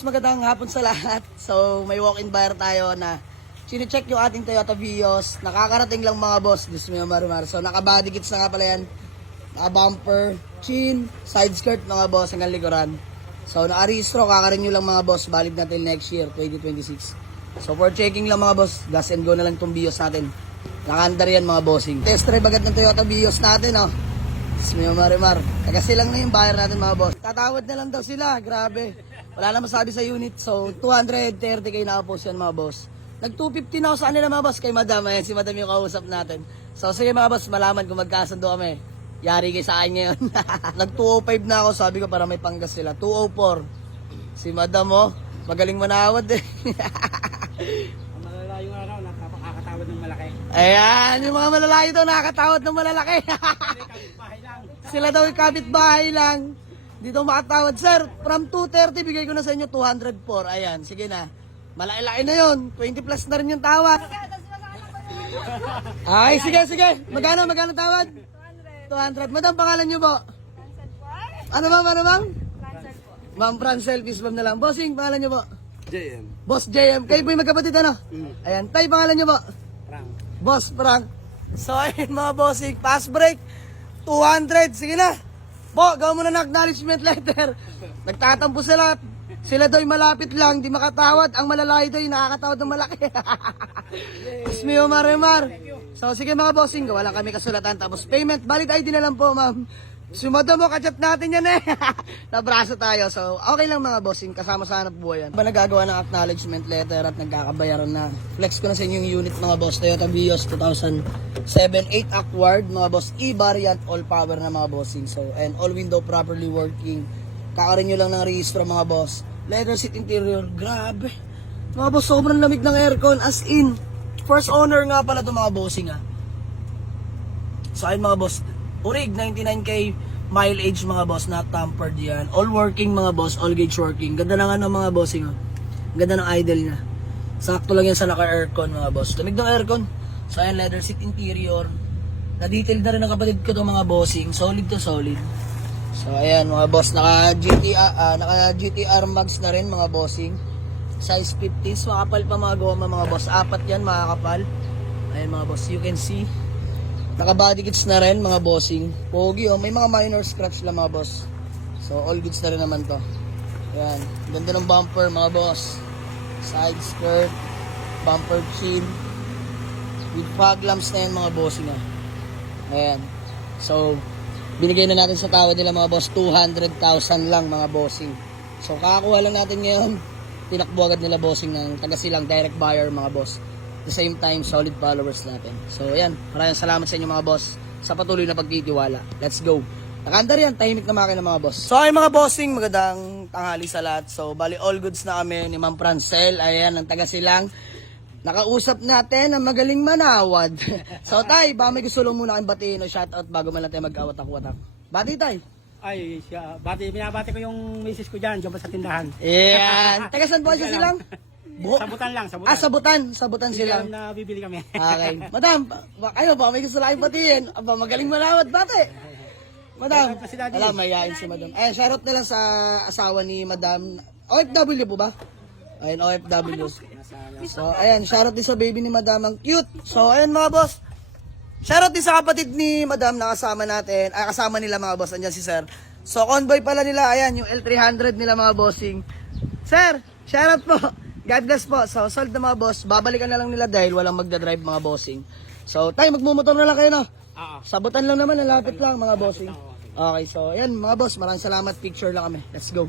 boss, magandang hapon sa lahat. So, may walk-in buyer tayo na chine-check yung ating Toyota Vios. Nakakarating lang mga boss. Diyos mo yung marimar. So, naka-body kits na nga pala yan. Naka-bumper, chin, side skirt mga boss, hanggang likuran. So, naka-rehistro, kakarenew lang mga boss. Valid na till next year, 2026. So, for checking lang mga boss, gas and go na lang itong Vios natin. Naka-under yan mga bossing. Test drive agad ng Toyota Vios natin, oh. Diyos mo yung marimar. Kasi lang na yung buyer natin mga boss. Tatawad na lang daw sila, grabe. Wala na masabi sa unit. So, 230k nakapost yan mga boss. Nag-250 na ako sa kanila mga boss kay madam. Ayan, si madam yung kausap natin. So, sige mga boss, malaman kung magkasundo kami. Yari kayo sa akin ngayon. Nag-205 na ako, sabi ko para may panggas sila. 204. Si madam oh, magaling manawad eh. Ang malalayo nga raw, nakakatawad ng malaki. Ayan, yung mga malalayo daw nakakatawad ng malalaki. Sila daw yung kapitbahay lang. Dito makatawad. Sir, from 230, bigay ko na sa inyo 204. Ayan, sige na. Malaki-laki na yun. 20 plus na rin yung tawad. Ay, sige. Magkano tawad? 200. Madam, pangalan nyo po? Ano bang? Ma'am Francel, peace bomb na lang. Bossing, pangalan nyo po? JM. Boss JM. Kayo po yung magkapatid, ano? Ayan, tay, pangalan nyo po? Frank. Boss Frank. So, ayun mga bossing, pass break. 200, sige na. Po, gawin mo na ng acknowledgement letter. Nagtatampo sila. Sila daw malapit lang, di makatawad. Ang malalayo daw yung nakakatawad ng malaki. Ismiyo marimar. So sige mga bossing, gawa lang kami kasulatan. Tapos payment, valid ID na lang po ma'am. Sumada mo, kachat natin yan eh. Nabraso tayo. So okay lang mga bossing, kasama sa hanap buhay yan. Ba nagagawa ng acknowledgement letter at nagkakabayaran na. Flex ko na sa inyo yung unit mga boss. Toyota Vios 2007-8 Accord mga boss. E-variant, all power na mga bossing. So and all window properly working. Kakarenew lang ng rehistro mga boss. Leather seat interior, grabe. Mga boss, sobrang lamig ng aircon. As in, first owner nga pala ito mga bossing ha. So ayun mga boss, Urig, 99k mileage mga boss, not tampered yan. All working mga boss, all gauge working. Ganda na nga ng mga bossing ha. Ganda ng idle niya. Sakto lang yan sa naka-aircon mga boss. Lamig ng aircon. So ayun, leather seat interior. Na-detailed na rin ang kapatid ko itong mga bossing. Solid to solid. So ayan mga boss, naka GTR mags na rin mga bossing. Size 50s, makapal pa mga goma mga boss. Apat yan makakapal. Ayan mga boss, you can see. Naka body kits na rin mga bossing. Pogi oh, may mga minor scratch lang mga boss. So all goods na rin naman to. Ayan, ganda ng bumper mga boss. Side skirt, bumper chin. With fog lamps na yan mga bossing ah. Ayan. So binigay na natin sa tawad nila mga boss, 200,000 lang mga bossing. So kakakuha lang natin ngayon. Tinakbo agad nila bossing ng taga silang direct buyer mga boss. At the same time, solid followers natin. So ayan, maraming salamat sa inyo mga boss sa patuloy na pagtitiwala. Let's go. Nakandar yan, tahimik na makina mga boss. So ay mga bossing, magandang tanghali sa lahat. So bali all goods na kami ni Ma'am Francel. Ayan, ang taga silang. Nakausap natin ang magaling manawad. So tay, baka may gusto lang muna kayong batiin o shoutout bago man lang tayo mag-awatak-watak. Bati tay. Ay, siya, binabati ko yung misis ko dyan pa sa tindahan. Ayan. Taga saan po siya silang? Sabutan lang, sabutan. Sabutan silang. Na bibili kami. Okay. Madam, kayo ba may gusto lang kayong batiin? Aba, magaling manawad, bati. Madam, alam, mayayain si madam. Ayan, shoutout nila sa asawa ni madam. OFW po ba? Ayan, OFW. So, ayan, shoutout din sa baby ni madam, ang cute. So, ayan mga boss. Shoutout din sa kapatid ni madam na kasama natin. Ay, kasama nila mga boss, andyan si sir. So, convoy pala nila, ayan, yung L300 nila mga bossing. Sir, shoutout po. God bless po. So, sold na mga boss. Babalikan na lang nila dahil walang magdadrive mga bossing. So, tayo, magmumotor na lang kayo, no? Sabutan lang naman, nalapit lang mga bossing. Okay, so, ayan mga boss, maraming salamat. Picture lang kami. Let's go.